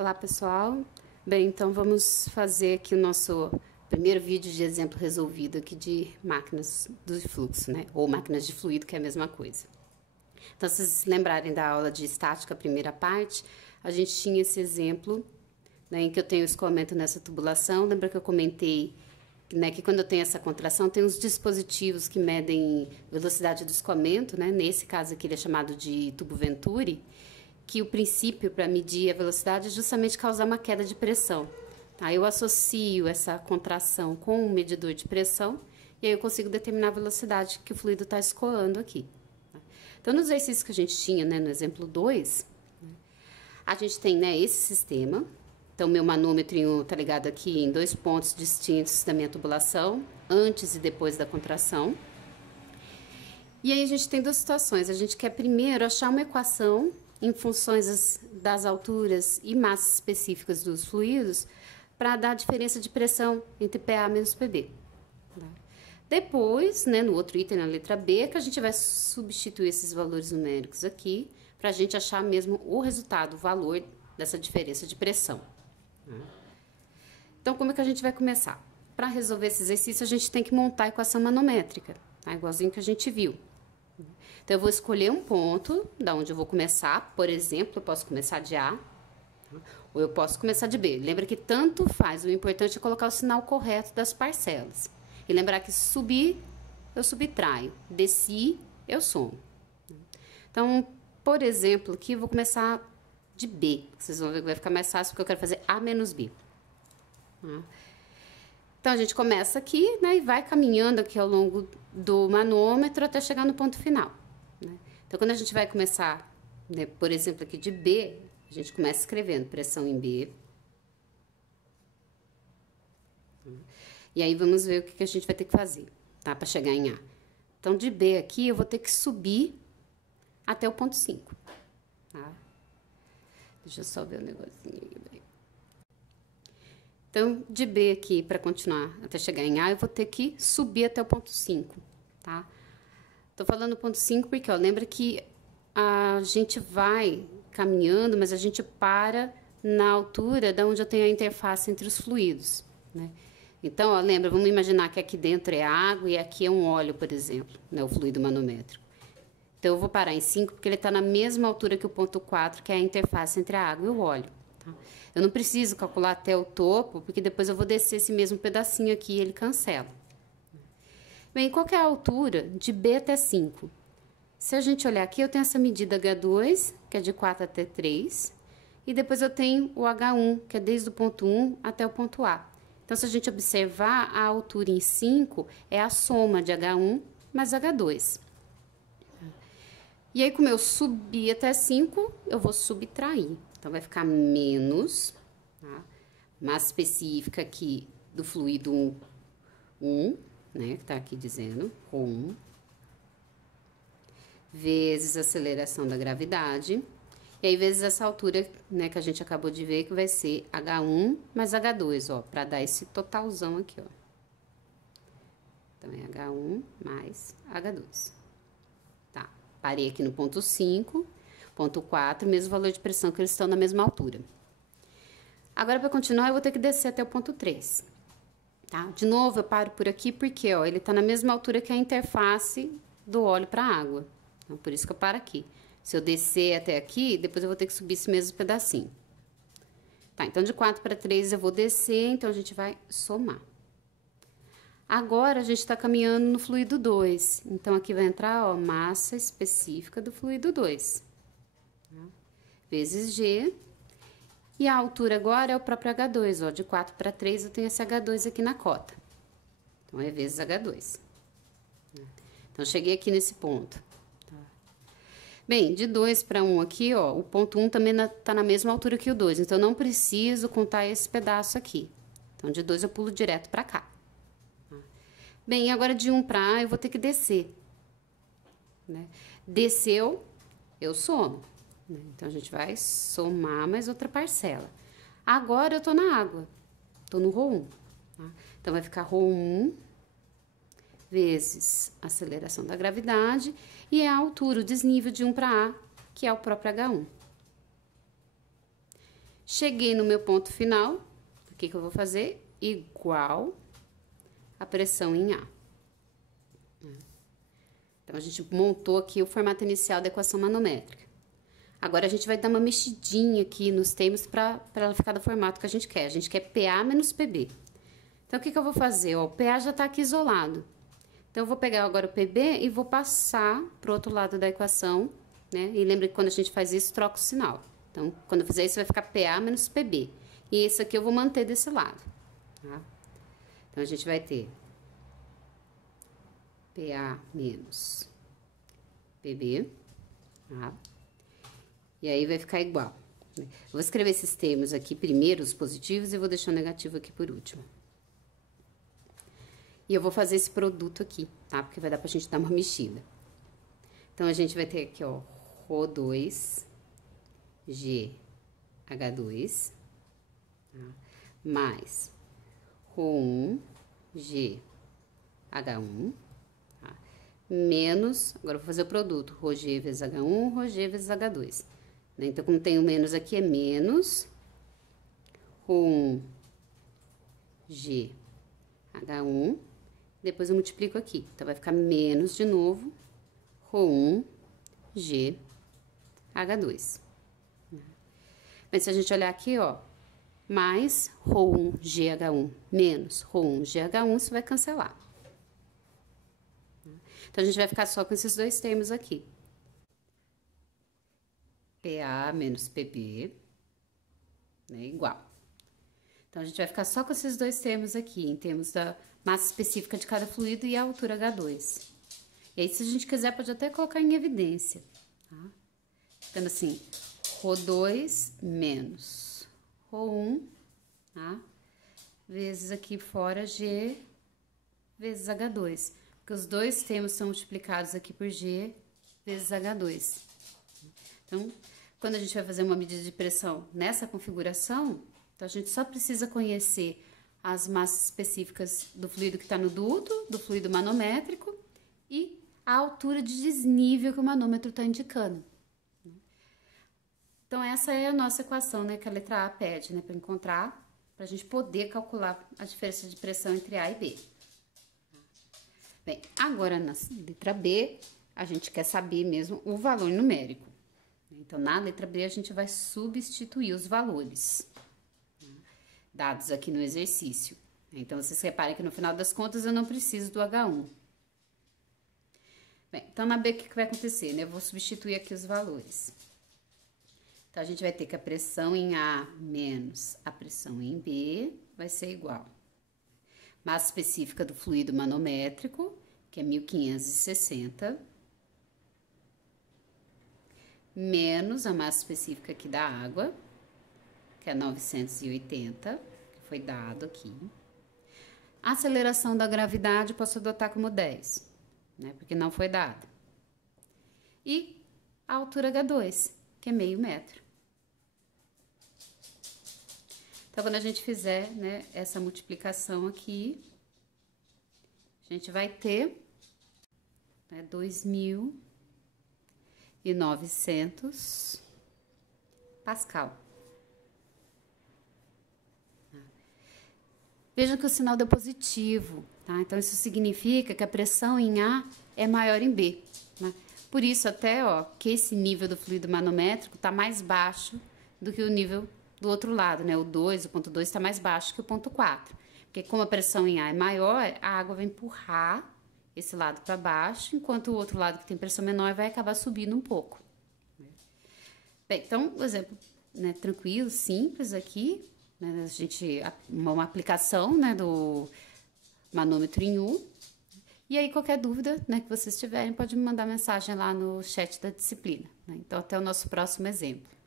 Olá, pessoal. Bem, então vamos fazer aqui o nosso primeiro vídeo de exemplo resolvido aqui de máquinas de fluxo, né? Ou máquinas de fluido, que é a mesma coisa. Então, se vocês se lembrarem da aula de estática, a primeira parte, a gente tinha esse exemplo, né, em que eu tenho o escoamento nessa tubulação. Lembra que eu comentei, né, que quando eu tenho essa contração, tem uns dispositivos que medem velocidade do escoamento, né? Nesse caso aqui ele é chamado de tubo Venturi, que o princípio para medir a velocidade é justamente causar uma queda de pressão. Tá? Eu associo essa contração com um medidor de pressão e aí eu consigo determinar a velocidade que o fluido está escoando aqui. Tá? Então, no exercício que a gente tinha, né, no exemplo 2, a gente tem, né, esse sistema. Então, meu manômetro está ligado aqui em dois pontos distintos da minha tubulação, antes e depois da contração. E aí a gente tem duas situações. A gente quer primeiro achar uma equação em funções das alturas e massas específicas dos fluidos para dar a diferença de pressão entre PA menos PB. Depois, né, no outro item, na letra B, que a gente vai substituir esses valores numéricos aqui para a gente achar mesmo o resultado, o valor dessa diferença de pressão. Então, como é que a gente vai começar? Para resolver esse exercício, a gente tem que montar a equação manométrica, tá? Igualzinho que a gente viu. Então, eu vou escolher um ponto da onde eu vou começar. Por exemplo, eu posso começar de A, ou eu posso começar de B. Lembra que tanto faz, o importante é colocar o sinal correto das parcelas. E lembrar que subir, eu subtraio. Desci, eu somo. Então, por exemplo, aqui eu vou começar de B. Vocês vão ver que vai ficar mais fácil, porque eu quero fazer A menos B. Então, a gente começa aqui, né, e vai caminhando aqui ao longo do manômetro até chegar no ponto final. Então, quando a gente vai começar, né, por exemplo, aqui de B, a gente começa escrevendo pressão em B. E aí, vamos ver o que a gente vai ter que fazer, tá? Para chegar em A. Então, de B aqui, eu vou ter que subir até o ponto 5, tá? Deixa eu só ver o negocinho aí. Então, de B aqui, para continuar até chegar em A, eu vou ter que subir até o ponto 5, tá? Tô falando ponto 5 porque, ó, lembra que a gente vai caminhando, mas a gente para na altura da onde eu tenho a interface entre os fluidos, né? Então, ó, lembra, vamos imaginar que aqui dentro é água e aqui é um óleo, por exemplo, né, o fluido manométrico. Então, eu vou parar em 5 porque ele está na mesma altura que o ponto 4, que é a interface entre a água e o óleo, tá? Eu não preciso calcular até o topo, porque depois eu vou descer esse mesmo pedacinho aqui e ele cancela. Bem, qual que é a altura de B até 5? Se a gente olhar aqui, eu tenho essa medida H2, que é de 4 até 3, e depois eu tenho o H1, que é desde o ponto 1 até o ponto A. Então, se a gente observar, a altura em 5 é a soma de H1 mais H2. E aí, como eu subi até 5, eu vou subtrair. Então, vai ficar menos, tá? Massa específica aqui do fluido 1, né, que tá aqui dizendo, 1, vezes a aceleração da gravidade, e aí vezes essa altura, né, que a gente acabou de ver, que vai ser H1 mais H2, ó, para dar esse totalzão aqui, ó. Então, é H1 mais H2. Tá, parei aqui no ponto 5, ponto 4, mesmo valor de pressão, que eles estão na mesma altura. Agora, para continuar, eu vou ter que descer até o ponto 3. Tá? De novo, eu paro por aqui porque, ó, ele tá na mesma altura que a interface do óleo para a água. Então, por isso que eu paro aqui. Se eu descer até aqui, depois eu vou ter que subir esse mesmo pedacinho. Tá, então de 4 para 3 eu vou descer, então a gente vai somar. Agora, a gente tá caminhando no fluido 2. Então, aqui vai entrar, ó, massa específica do fluido 2. Tá? Vezes G. E a altura agora é o próprio H2, ó, de 4 para 3 eu tenho esse H2 aqui na cota. Então, é vezes H2. Então, cheguei aqui nesse ponto. Tá? Bem, de 2 para 1 aqui, ó, o ponto 1 também tá na mesma altura que o 2, então, eu não preciso contar esse pedaço aqui. Então, de 2 eu pulo direto para cá. Tá? Bem, agora de 1 para A eu vou ter que descer. Né? Desceu, eu somo. Então, a gente vai somar mais outra parcela. Agora, eu tô na água. Tô no ρ1. Tá? Então, vai ficar ρ1 vezes a aceleração da gravidade e a altura, o desnível de 1 para A, que é o próprio H1. Cheguei no meu ponto final, o que que eu vou fazer? Igual a pressão em A. Então, a gente montou aqui o formato inicial da equação manométrica. Agora, a gente vai dar uma mexidinha aqui nos termos para ela ficar do formato que a gente quer. A gente quer PA menos PB. Então, o que que eu vou fazer? Ó, o PA já está aqui isolado. Então, eu vou pegar agora o PB e vou passar para o outro lado da equação, né? E lembra que quando a gente faz isso, troca o sinal. Então, quando eu fizer isso, vai ficar PA menos PB. E esse aqui eu vou manter desse lado, tá? Então, a gente vai ter PA menos PB, tá? E aí, vai ficar igual. Eu vou escrever esses termos aqui primeiro, os positivos, e vou deixar o negativo aqui por último. E eu vou fazer esse produto aqui, tá? Porque vai dar pra gente dar uma mexida. Então, a gente vai ter aqui, ó, Rho2, GH2, tá? Mais Rho1, GH1, tá? Menos, agora eu vou fazer o produto, Rho-G vezes H1, Rho-G vezes H2. Né? Então, como tem o menos aqui, é menos Rho1, GH1, depois eu multiplico aqui. Então, vai ficar menos de novo, Rho1, GH2. Mas se a gente olhar aqui, ó, mais Rho1, GH1, menos Rho1, GH1, isso vai cancelar. Então, a gente vai ficar só com esses dois termos aqui. PA menos PB, né, igual. Então, a gente vai ficar só com esses dois termos aqui, em termos da massa específica de cada fluido e a altura H2. E aí, se a gente quiser, pode até colocar em evidência, tá? Ficando assim, Rho2 menos Rho1, tá? Vezes aqui fora G vezes H2. Porque os dois termos são multiplicados aqui por G vezes H2. Então, quando a gente vai fazer uma medida de pressão nessa configuração, então a gente só precisa conhecer as massas específicas do fluido que está no duto, do fluido manométrico e a altura de desnível que o manômetro está indicando. Então, essa é a nossa equação, né, que a letra A pede, né, para encontrar, para a gente poder calcular a diferença de pressão entre A e B. Bem, agora na letra B, a gente quer saber mesmo o valor numérico. Então, na letra B, a gente vai substituir os valores dados aqui no exercício. Então, vocês reparem que no final das contas eu não preciso do H1. Bem, então na B o que vai acontecer, né? Eu vou substituir aqui os valores. Então, a gente vai ter que a pressão em A menos a pressão em B vai ser igual. Massa específica do fluido manométrico, que é 1560, menos a massa específica aqui da água, que é 980, que foi dado aqui. A aceleração da gravidade posso adotar como 10, né? Porque não foi dada. E a altura H2, que é meio metro. Então, quando a gente fizer, né, essa multiplicação aqui, a gente vai ter, né, 2.900 Pascal. Vejam que o sinal deu positivo, tá? Então, isso significa que a pressão em A é maior em B, né? Por isso, até, ó, que esse nível do fluido manométrico tá mais baixo do que o nível do outro lado, né? O 2, o ponto 2 está mais baixo que o ponto 4. Porque como a pressão em A é maior, a água vai empurrar esse lado para baixo, enquanto o outro lado que tem pressão menor vai acabar subindo um pouco. Bem, então, um exemplo, né, tranquilo, simples aqui, né? A gente, uma aplicação, né, do manômetro em U. E aí, qualquer dúvida, né, que vocês tiverem, pode me mandar mensagem lá no chat da disciplina, né? Então, até o nosso próximo exemplo.